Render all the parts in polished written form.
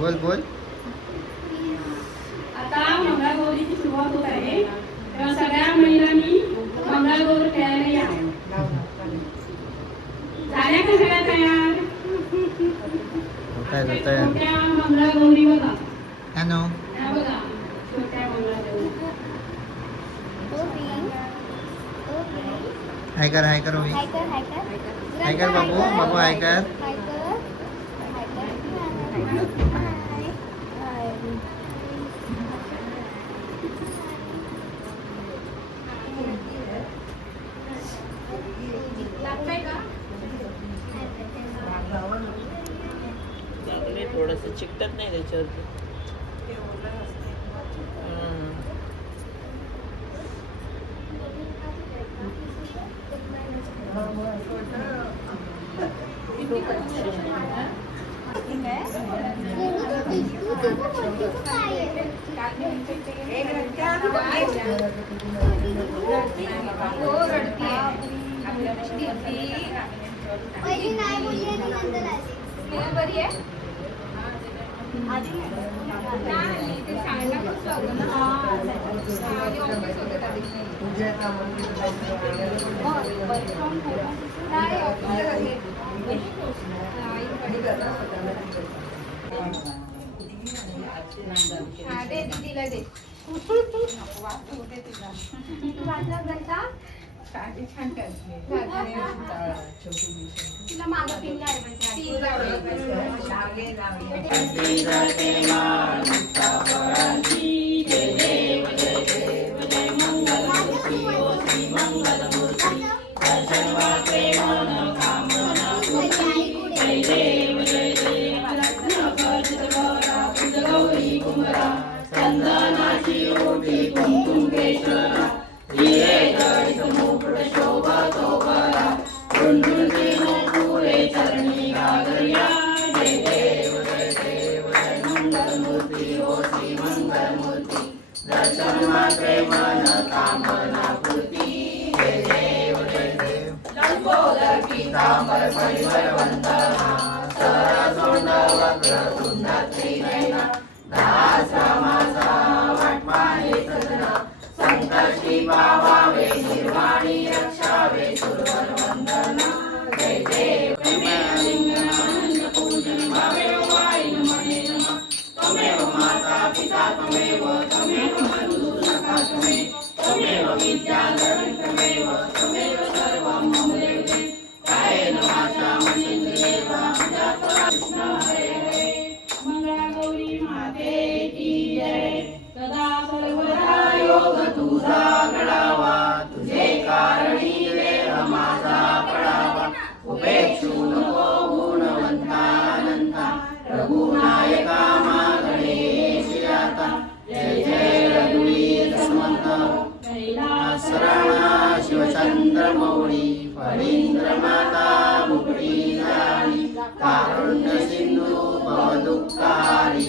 बोल बोल. आता मंगळागौरीची सुरुवात होत आहे, तेव्हा सगळ्या महिलांनी मंगळागौर खेळायला या. झाल्या का सगळ्या तयार? छोट्या मंगळागौरी बघा. त्या बघा छोट्या मंगळागौरी. हाय कर हाय कर हाय कर बाबू बाबू हाय कर. थोडस चिकटत नाही त्याच्यावरती. शिवचंद्रमौळी फणींद्रमाता मुक्ती झाली कारुण्य सिंधू भवदुःखारी.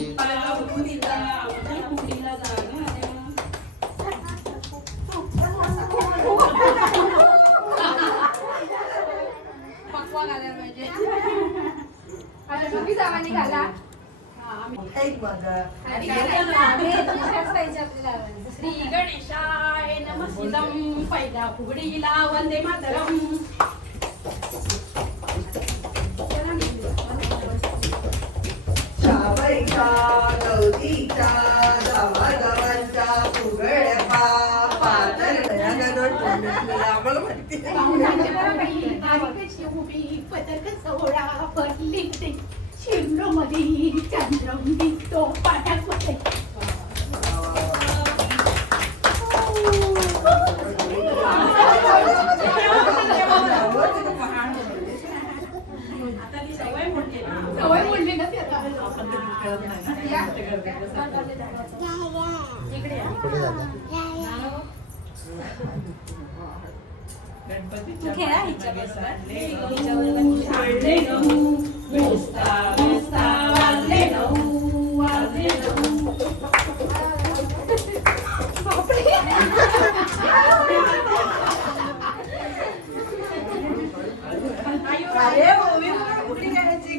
श्री गणेशाय नमस्ते. पहिल्या फुगडीला वंदे मातरम. शावईच्या गौरीच्या गावागावांच्या फुगड्या पातर आम्हाला माहिती पदक सोहळा पडली शिमलो मध्ये चंद्रम दिसतो पाठात होते. सवय मोडली ना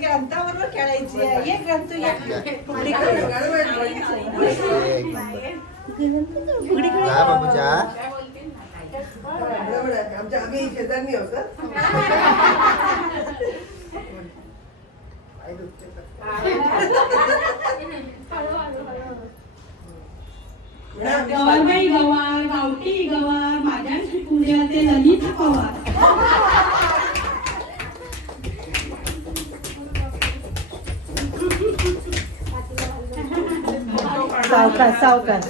ग्रंथाबरोबर खेळायची. एक ग्रंथ एक नंबर जा बाबू जा आमच्या आम्ही शेजारनी होत गवारबाई गवार गावठी गवार माझ्याशी पुण्याचे ललिता पवार सावकाश सावकाश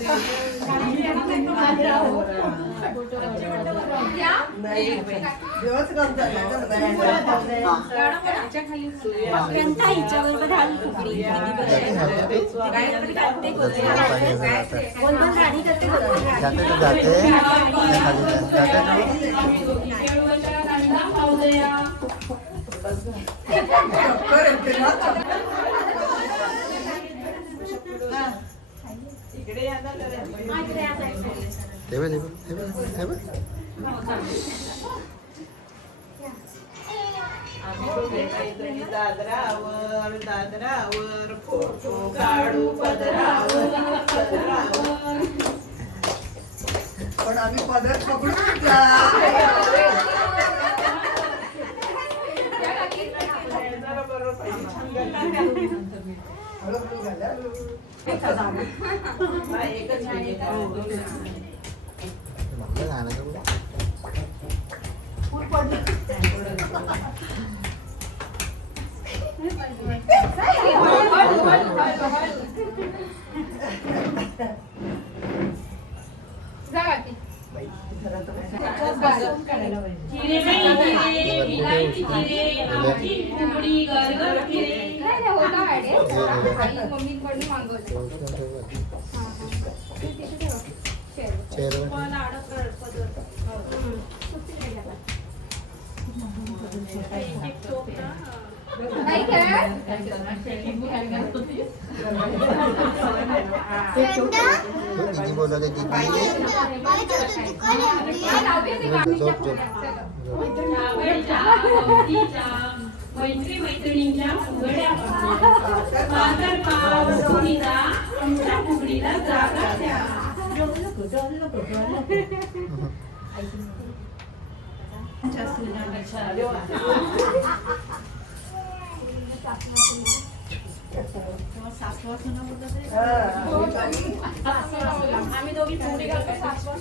जाते तो जाते दादरावर दादरावर फोटो काढू पदरावर पण आम्ही पदर पकडून मैत्री मैत्रिणींच्या फुगड्या बाजारभाव सोनीचा आमच्या फुगडीला जागा द्या आम्ही दोघी फुगडी करतो सासवा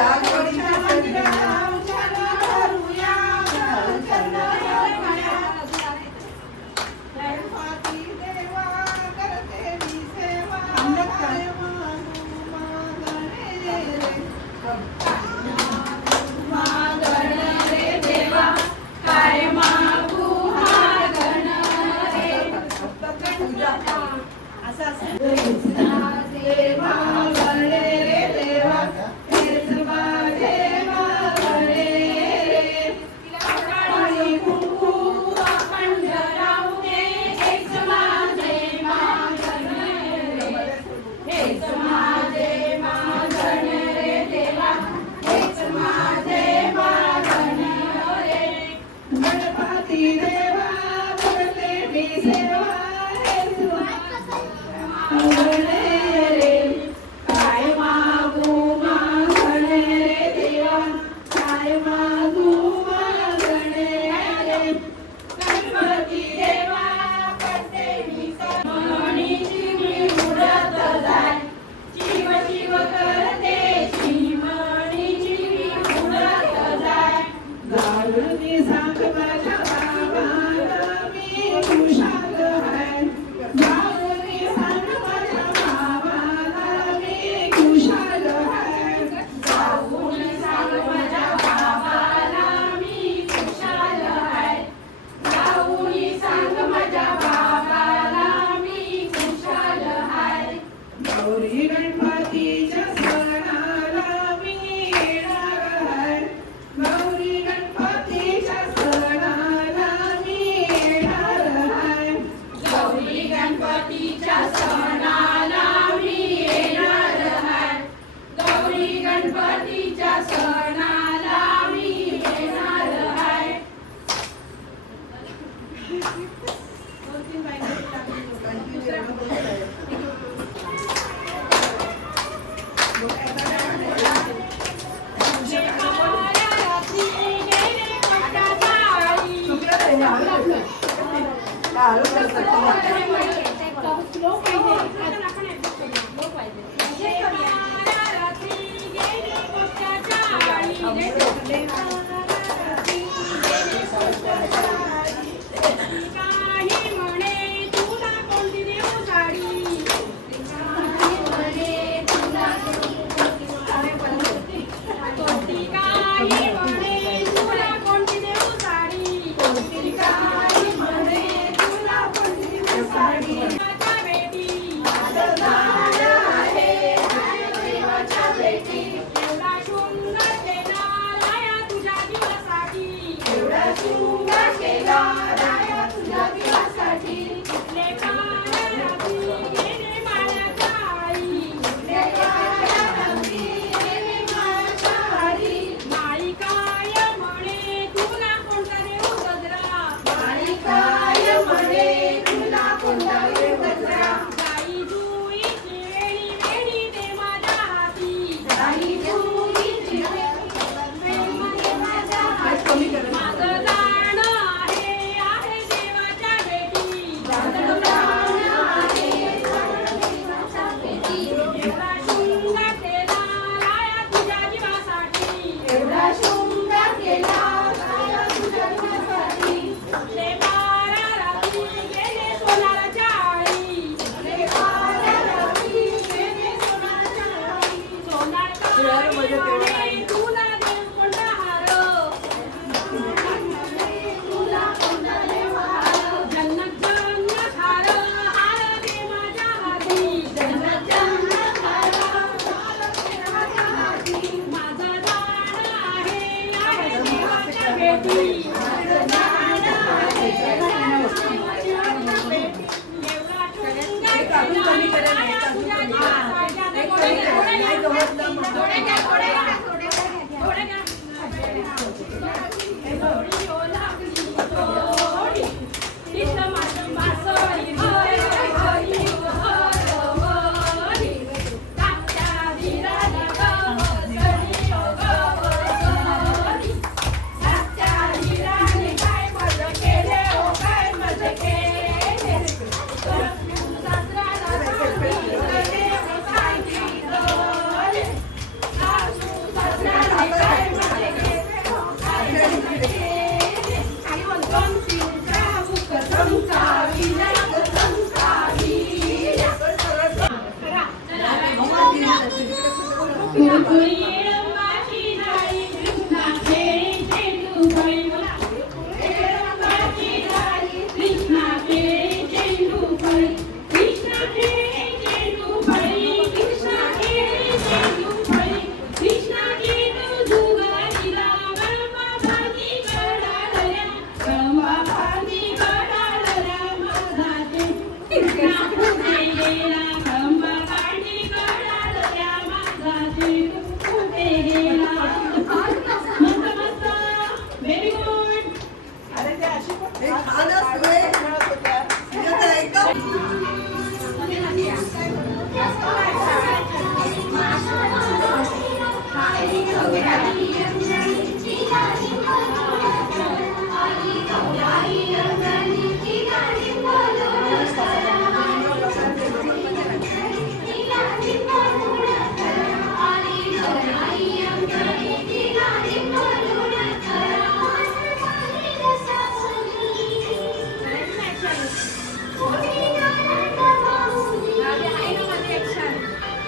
लागवडीच्या संधीला गणपती देवा करते मी सेवा काय मागणे रे देवा काय मागू मागण रे देवा गणे रे देवा हेच माझे मागणे रे आणि कुंकू अखंड राहू दे हेच माझे मागणे रे हेच माझे मागणे रे देवा हेच माझे मागणे रे गणपती देवा करते मी सेवा हेच मागणे रे काय मागू मागणे रे देवा काय मागू मागणे रे गणपती देवा करते मी मणीची मी उडत जाय शिव शिव करते शिवणीची मी उडत जाय जाऊन मी सांग माझ्या बाबाला मी खुशाल आहे जाऊन मी सांग माझ्या बाबाला मी खुशाल आहे जाऊन मी सांग माझ्या बाबाला मी खुशाल आहे जाऊन मी सांग माझ्या बाबाला मी खुशाल आहे गौरी गणपतीच्या सणाला मी येणार आहे गौरी गणपतीच्या सणाला मी येणार आहे गौरी गणपतीच्या सणाला मी येणार आहे गौरी गणपतीच्या सणाला मी येणार आहे कंटिन्यू गोकुळी रंगाची झाडी कृष्णा खेळे चेंडू फळी रंगाची झाडी कृष्णा खेळे चेंडू फळी कृष्णा खेळे चेंडू फळी कृष्णा खेळे चेंडू फळी कृष्णा चेंडू जुगारीला गळंबा भागी गडालऱ्या गळंबा भागी गडालऱ्या माझाचे कृष्णा कुठे गेला गळंबा भागी गडालऱ्या माझाचे कुठे गेला मस्त मस्त व्हेरी गुड हे छानच तुम्ही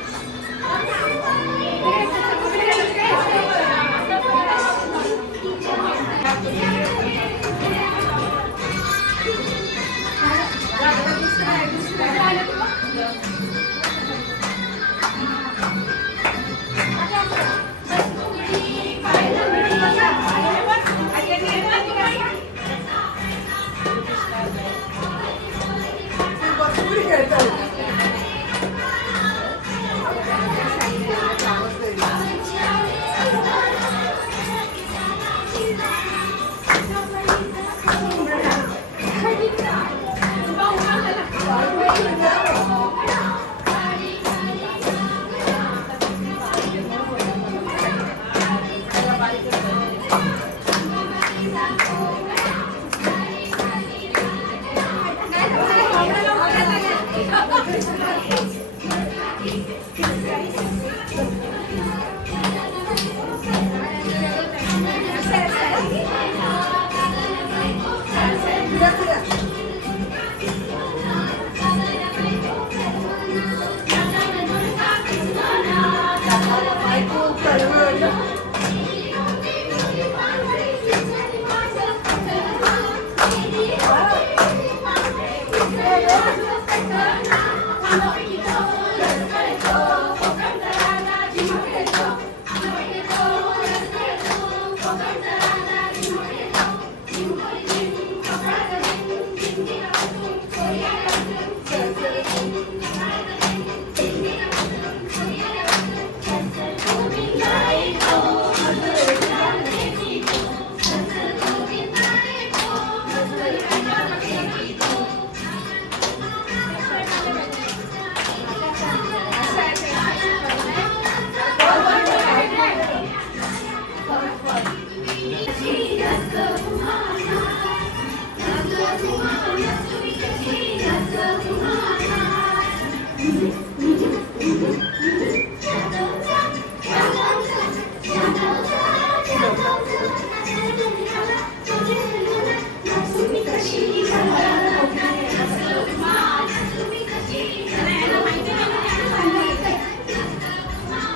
म्हणत होत्या. म्हणजे ते एकदम भरपूर खेळतात.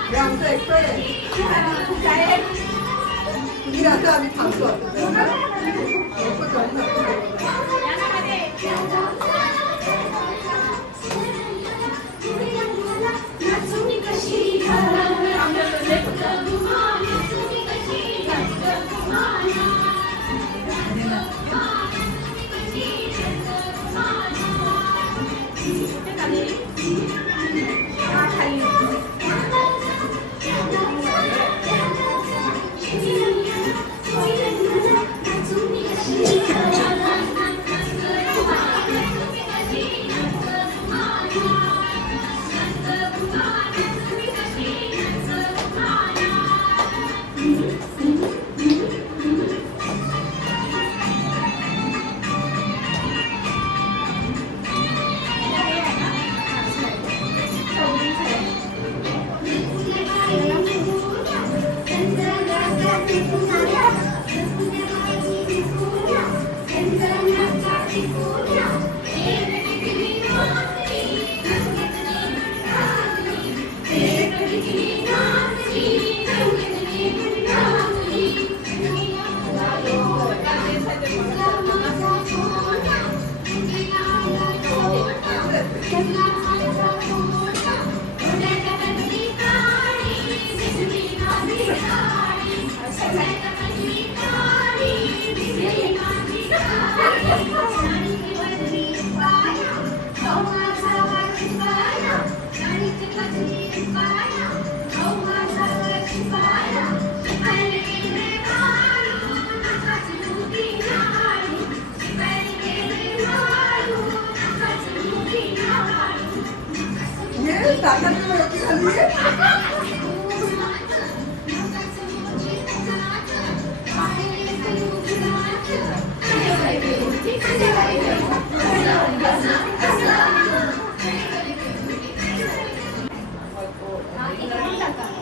हे आमचं एकटं आहे. तुम्ही आता आम्ही थांबतो आता. लोकं जाऊन जातात. Thank you.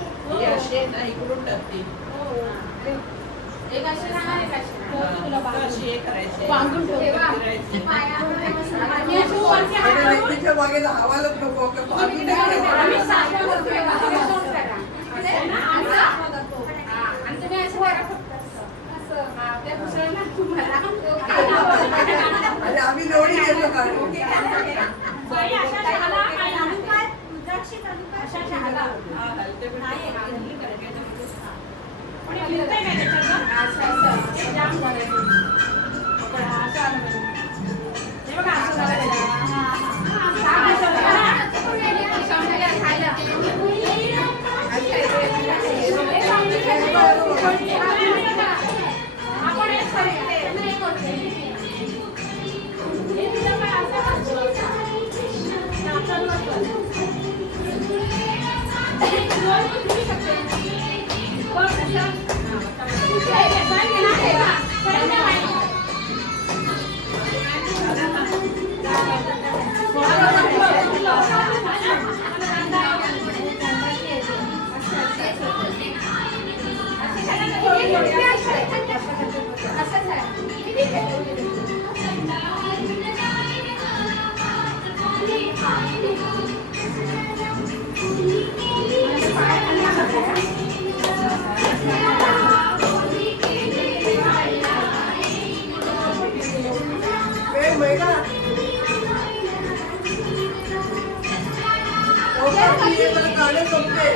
इकडून टाकते एक अशी राहणार एक अशी अशी हे करायची बांधून ठेवा फिरायची. आणि अशी वरती हात आणि लावून व्यक्तीच्या मागे हवाला नको का बाजूने ठेवा. आम्ही साध्या वरती करा. आणि तुम्ही असं करा फक्त असं. हा, त्या दुसऱ्याला तुम्हाला. आणि आम्ही लोणी घेतो काढून बाई, अशा शहाला काय घालून काय? अशा शहाला. पण हे फिरतंय काय त्याच्यात? हे जाम झालंय. बघा, असं आलं पाहिजे. हे बघा, असं झालं पाहिजे. असं झालं. आपण हेच करूया. हे तुझं काय असं गाणं संपते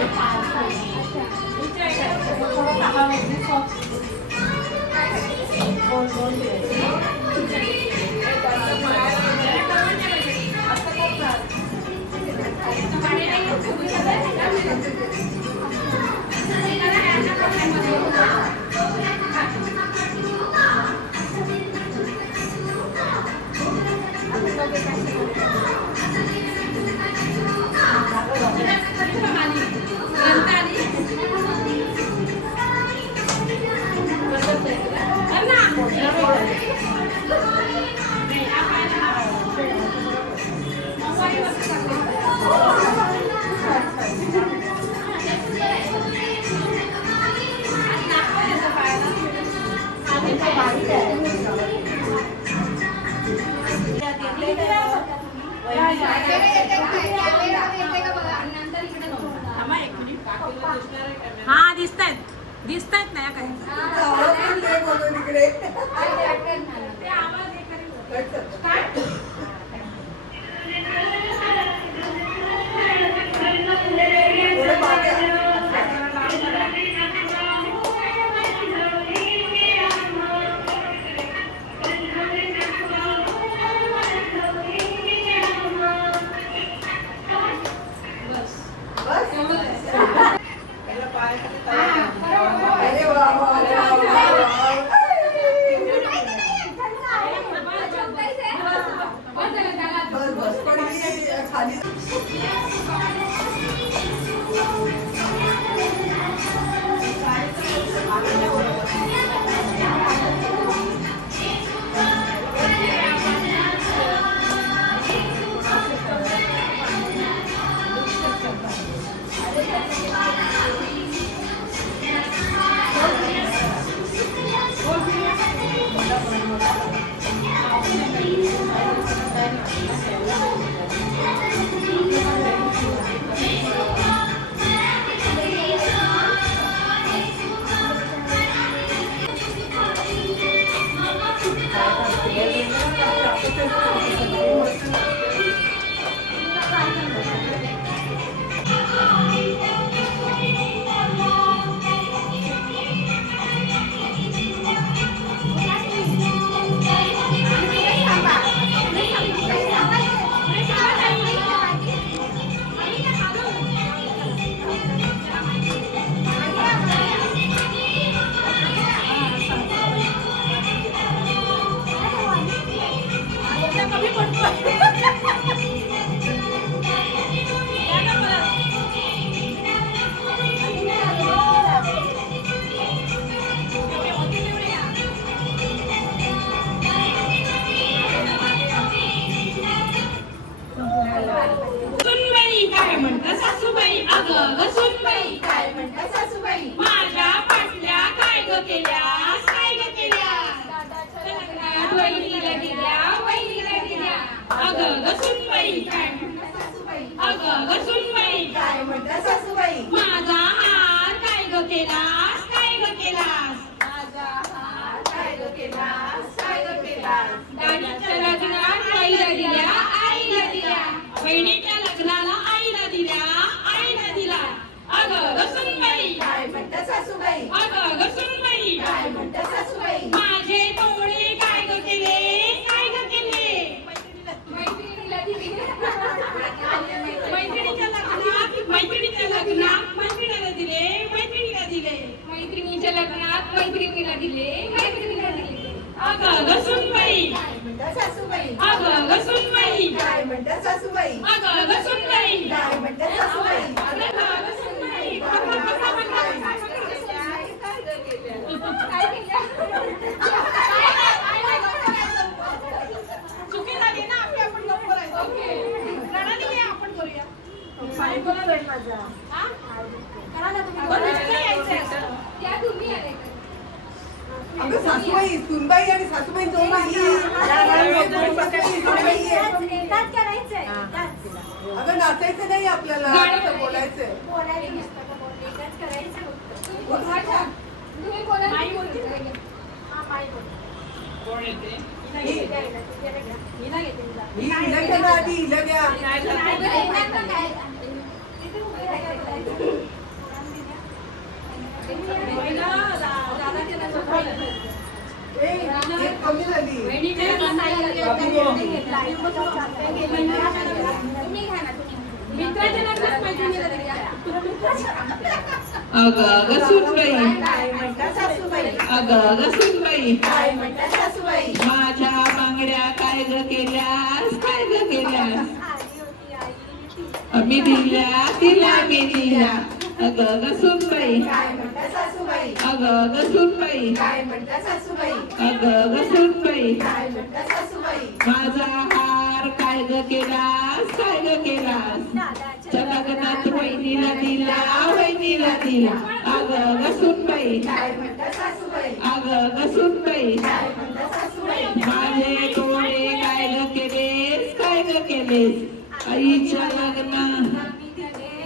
हा दिसतायत ना या काही इकडे अरे वा वा म्हणतात सासूबाई अगं अगं सुनबाई काय म्हणतात सासूबाई अगं अगं सुनबाई चुकी झाली ना आपली आपण गप्प बोलायचं प्रणाली घे आपण करूया हा? बरं, मिस्टर यायचंय असं. अगं सासूबाई सुनबाई आणि सासूबाई दोन एकाच करायचंय अगं नाचायचं नाही आपल्याला गाणं बोलायचंय बोलायला नुसतं का बोल, एकाच करायचं फक्त. तुम्ही बोला. आई बोलते. हा, माई बोल. कोण येते? ही तुझ्याला घ्या. हिला घेते हिला. ही हिला घ्या ना आधी हिला घ्या काय झालं? नाही पण काय. तिथे उभे राहायचं. पहिला दादा केला झोपायला. ए, एक कमी झाली वहिनी घे ना, ताई घे. तुम्ही घ्या ना, तुम्ही. मित्राच्या लग्नात मैत्रिणीला द्या. अगं अगं सुनबाई काय म्हणतात सासूबाई अगं अगं सुनबाई काय म्हणतात सासूबाई माझ्या बांगड्या काय ग केल्यास काय ग केल्यास आली होती आई ती. मी दिल्या तिला मी दिल्या अगं अगं सुनबाई काय म्हणतात सासूबाई अगं अगं सुनबाई काय म्हणतात सासूबाई अगं अगं सुनबाई काय म्हणतात सासूबाई माझा हार काय ग केलास काय ग केलास दादाच्या चलागनात वहिनीला दिला वहिनीला दिला अगं अगं सुनबाई काय म्हणतात सासूबाई अगं अगं सुनबाई काय म्हणतात सासूबाई माझे डोळे काय ग केलेस काय ग केलेस आईच्या लग्नात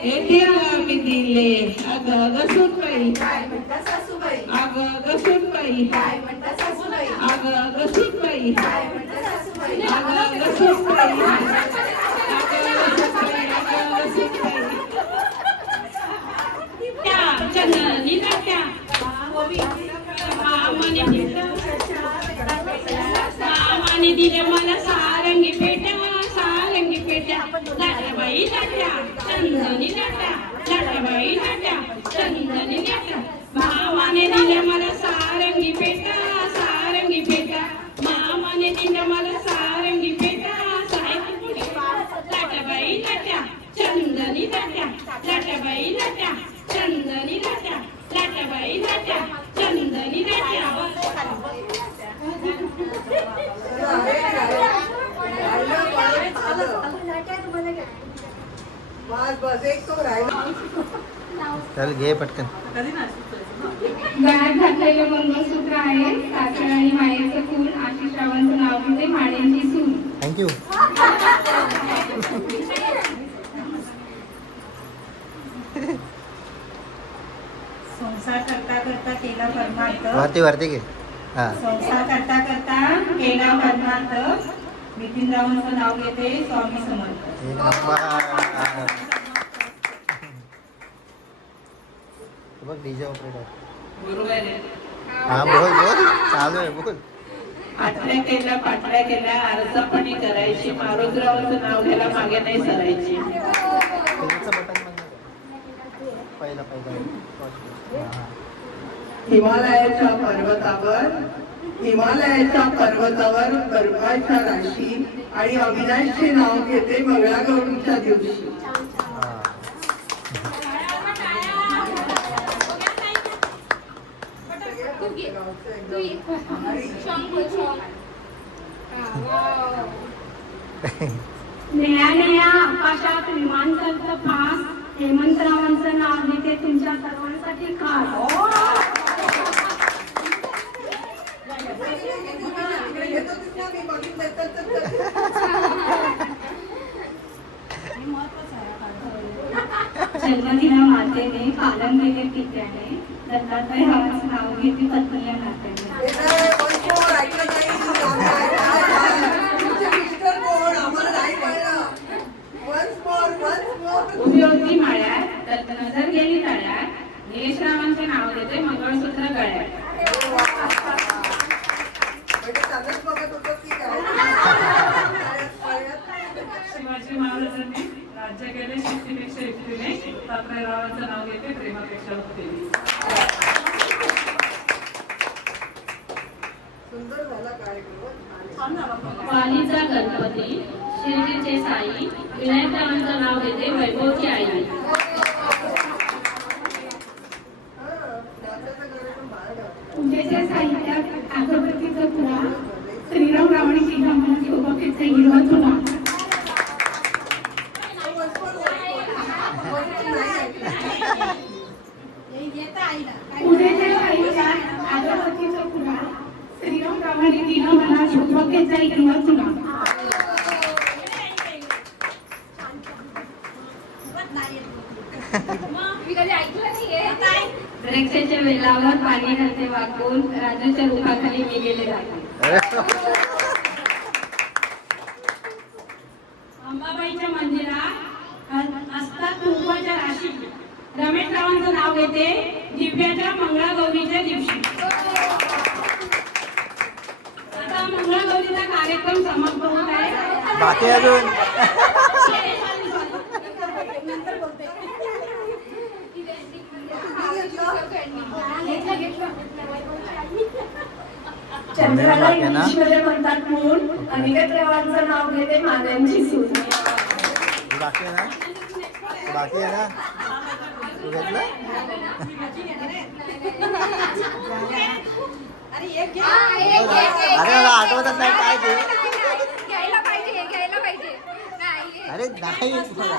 हे तिला मी दिले अगं अगं सुनबाई काय म्हणतात सासूबाई अगं अगं सुनबाई काय म्हणतात सासूबाई अगं अगं सुनबाई काय म्हणतात सासूबाई अगं अगं सुनबाई अगं अगं सुनबाई अगं अगं सुनबाई त्या चंदनी नाट्या मामाने दिल्या मला सारंगी पेट्या लाटाबाई लाट्या चंदनी लाट्या लाटाबाई लाट्या चंदनी लाट्या मामाने दिल्या मला सारंगी पेट्या मामाने दिल्या मला सारंगी पेट्या लाटाबाई लाट्या चंदनी लाट्या लाटाबाई लाट्या चंदनी लाट्या लाटाबाई लाट्या चंदनी लाट्या बस बस एक तो राहिला चल घे पटकन गळ्यात घातलेलं मंगळसूत्र आहे सासर आणि मायेचं फूल आशिष रावांचं नाव घेते माळ्यांची सून थँक्यू संसार करता करता केला परमार्थ. वरती वरती घे हा संसार करता करता केला परमार्थ. नितीनरावांचं नाव घेते स्वामी समर्थ. एक नंबर बघ डीजे ऑपरेटर बरोबर आहे हा बोल बोल चालू आहे बोल पाटल्या केल्या आरसापणी करायची मारुतरावांचं नाव घ्यायला मागे नाही सरायची त्याचं बटन बंद कर. पहिला पहिला हा. हिमालयाच्या पर्वतावर बर्फाच्या राशी आणि अविनाशचे नाव घेते मंगळागौरीच्या दिवशी हा. निळ्या निळ्या आकाशात विमान चालतं फास हेमंतरावांचं नाव घेते तुमच्या सर्वांसाठी खास जन्म दिला मातेने पालन केले पित्याने दत्तात्रयाचं नाव घेते पत्नी या नात्याने उभी होती माळ्यात तर नजर गेली तळ्यात निलेशरावांचे नाव घेते मंगळसूत्र गळ्यात शिवाजी महाराजांनी राज्य केले शिस्तीपेक्षा युक्तीने दत्तात्रयरावांचं नाव घेते प्रेमापेक्षा भक्तीने सुंदर झाला कार्यक्रम वालीचा गणपती शिर्डीचे साई विनायकरावांचं नाव घेते वैभवची आई. पूजेच्या साहित्यात अगरबत्तीचा पुडा श्रीराम रावणीची गमन शोभकेचे हिरवा चुना. पूजेच्या साहित्यात अगरबत्तीचा पुडा श्रीराम रावणीची गमन शोभकेचे हिरवा चुना. द्राक्षाच्या वेलावर पाणी घालते वाकून राजूच्या रूपाखाली मी गेले जाते. अंबाबाईच्या मंदिरात असतात कुंकवाच्या राशी. रमेशरावांचं नाव घेते दिव्याच्या मंगळागौरीच्या दिवशी. आता मंगळागौरीचा कार्यक्रम समाप्त होत आहे. बाकी अजून चंद्राला इंग्लिशमध्ये म्हणतात मूल. अनिकेतरावांचं नाव घेते मानांची सून. बाकी आहे ना बाकी आहे ना तू घेतलं अरे मला आठवतच नाही काय ते. घ्यायला पाहिजे अरे नाही मला.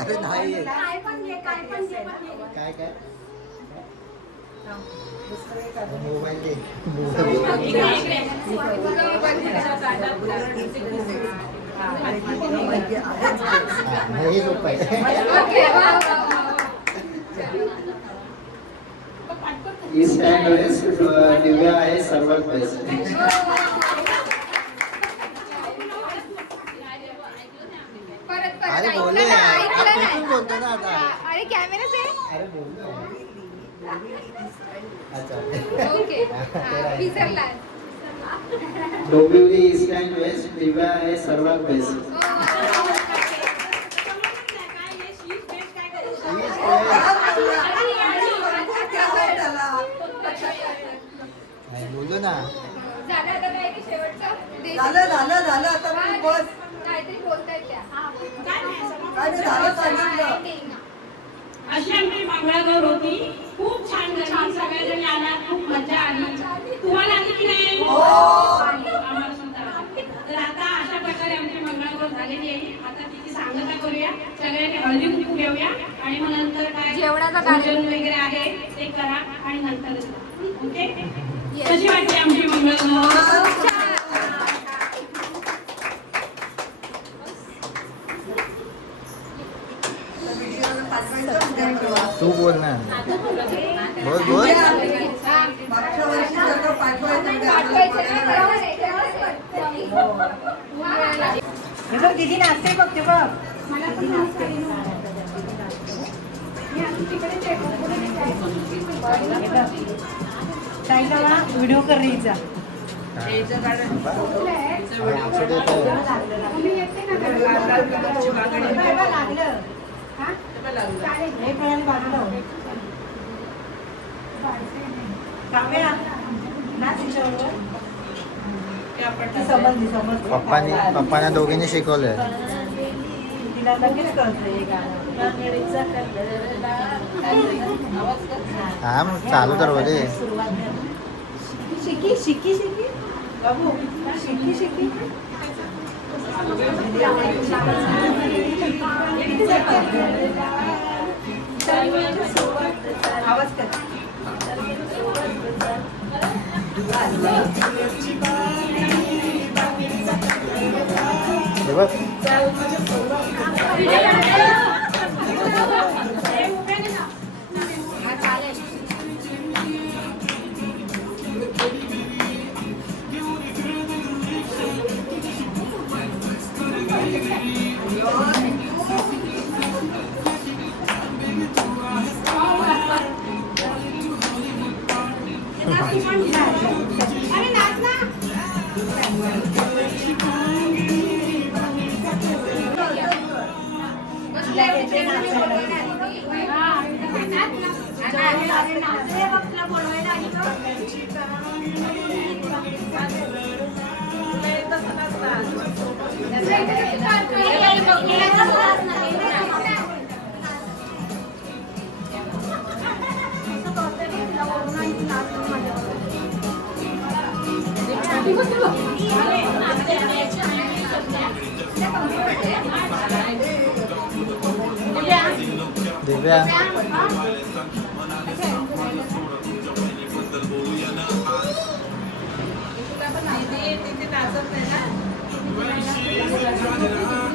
अरे नाही काय काय मोबाईल दे. हे सोपं आहे. ईस्ट अँड वेस्ट दिव्या आहे सर्वात बेस्ट. अरे बोलले आपण बोलतो ना आता. अरे कॅमेराच आहे. अरे बोललो. अच्छा ओके विसरला. डोंबिवली ईस्ट अँड वेस्ट दिव्या आहे सर्वात बेस्ट. बोललो ना. झालं आता काय ते शेवटचं झालं आता तू बस. काहीतरी बोलतायत त्या. काय ते झालं सांगितलं. अशी आमची मंगळागौर होती. खूप छान झाली. सगळ्याजणी आल्या. खूप मजा आली. तुम्हाला आली की नाही? आम्हाला सुद्धा आली. तर आता अशा प्रकारे आमची मंगळागौर झालेली आहे. आता तिची सांगता करूया. सगळ्यांनी हळदी कुंकू घेऊया आणि मग नंतर काय जेवणाचा भोजन वगैरे आहे ते करा आणि नंतर ओके. कशी वाटली आमची मंगळागौर? तू बोल ना. बोल बोल. मागच्या वर्षी सगळं पाठवायचं. दीदी नाचते बघ ते बघ. व्हिडिओ कर रहीचा. पप्पाने दोघींनी शिकवलंय. तिला लगेच कळतं हे गाणं. हा मग चालू तर बोले. शिकी शिकी शिकी बाबू शिकी शिकी. आवाज कर. हे बघ. बोलवायला दिव्या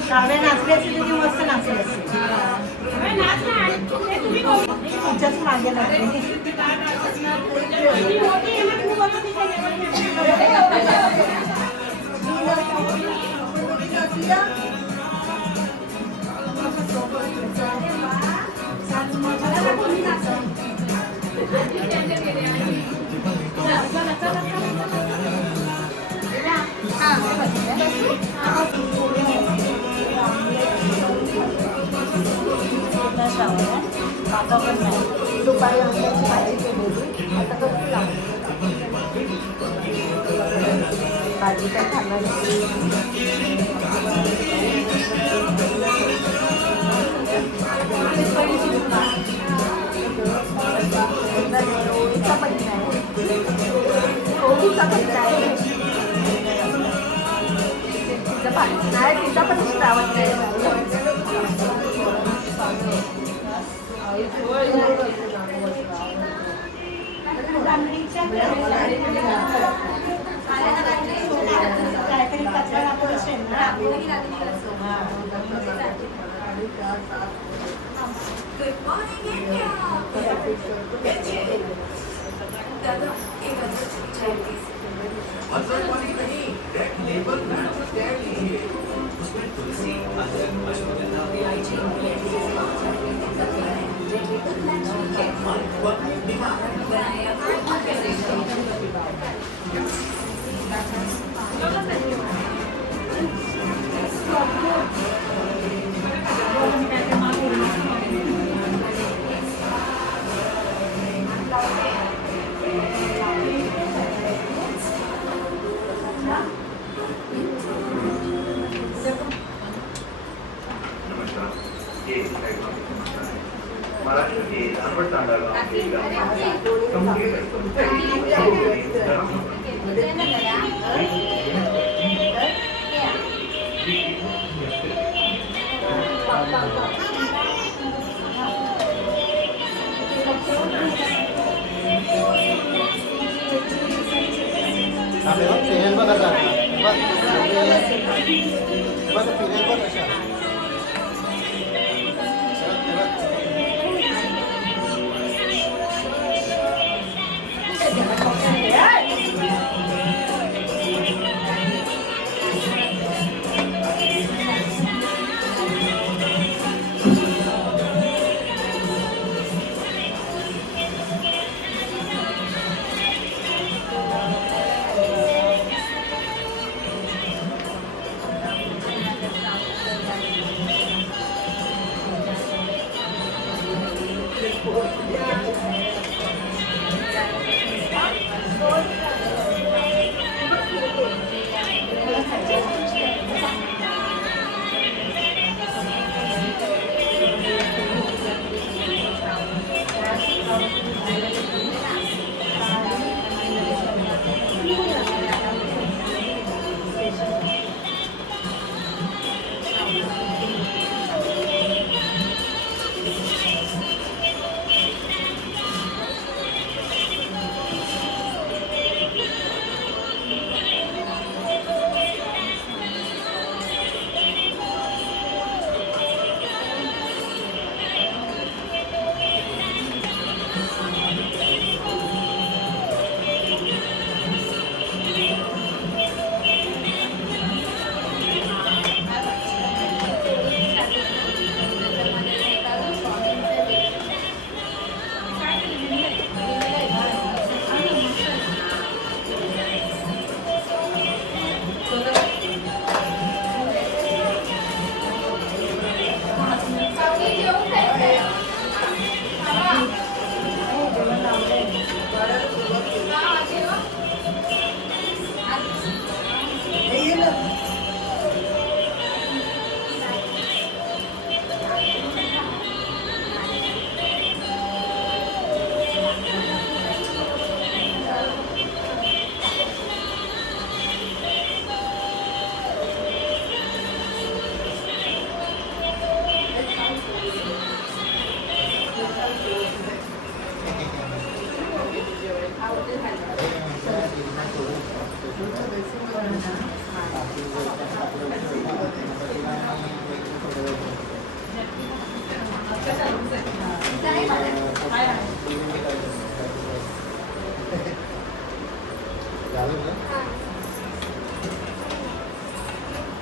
काव्या नाचली असती तुझी मस्त नाचली असती तुझ्याच मागे लागली दुपारी अंड्याची भाजी केलेली आता कसं भाजी काय खाल्ली ओळीचा पत्ता आहे ओळीचा पत्ता आहे तिचं भाजी नाही तिचा पण श्रावण नाही काहीतरी कचरा लागत असेल ना फिरेल बघ आता बघ फिरेल बघ अशा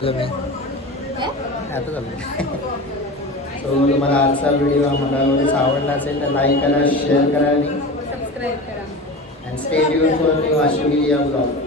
मी आता चाललो. सो तुम्हाला आजचा व्हिडिओ आम्हाला आवडला असेल तर लाईक करा, शेअर करा आणि सबस्क्राईब करा. and stay tuned for new Ashwini blog.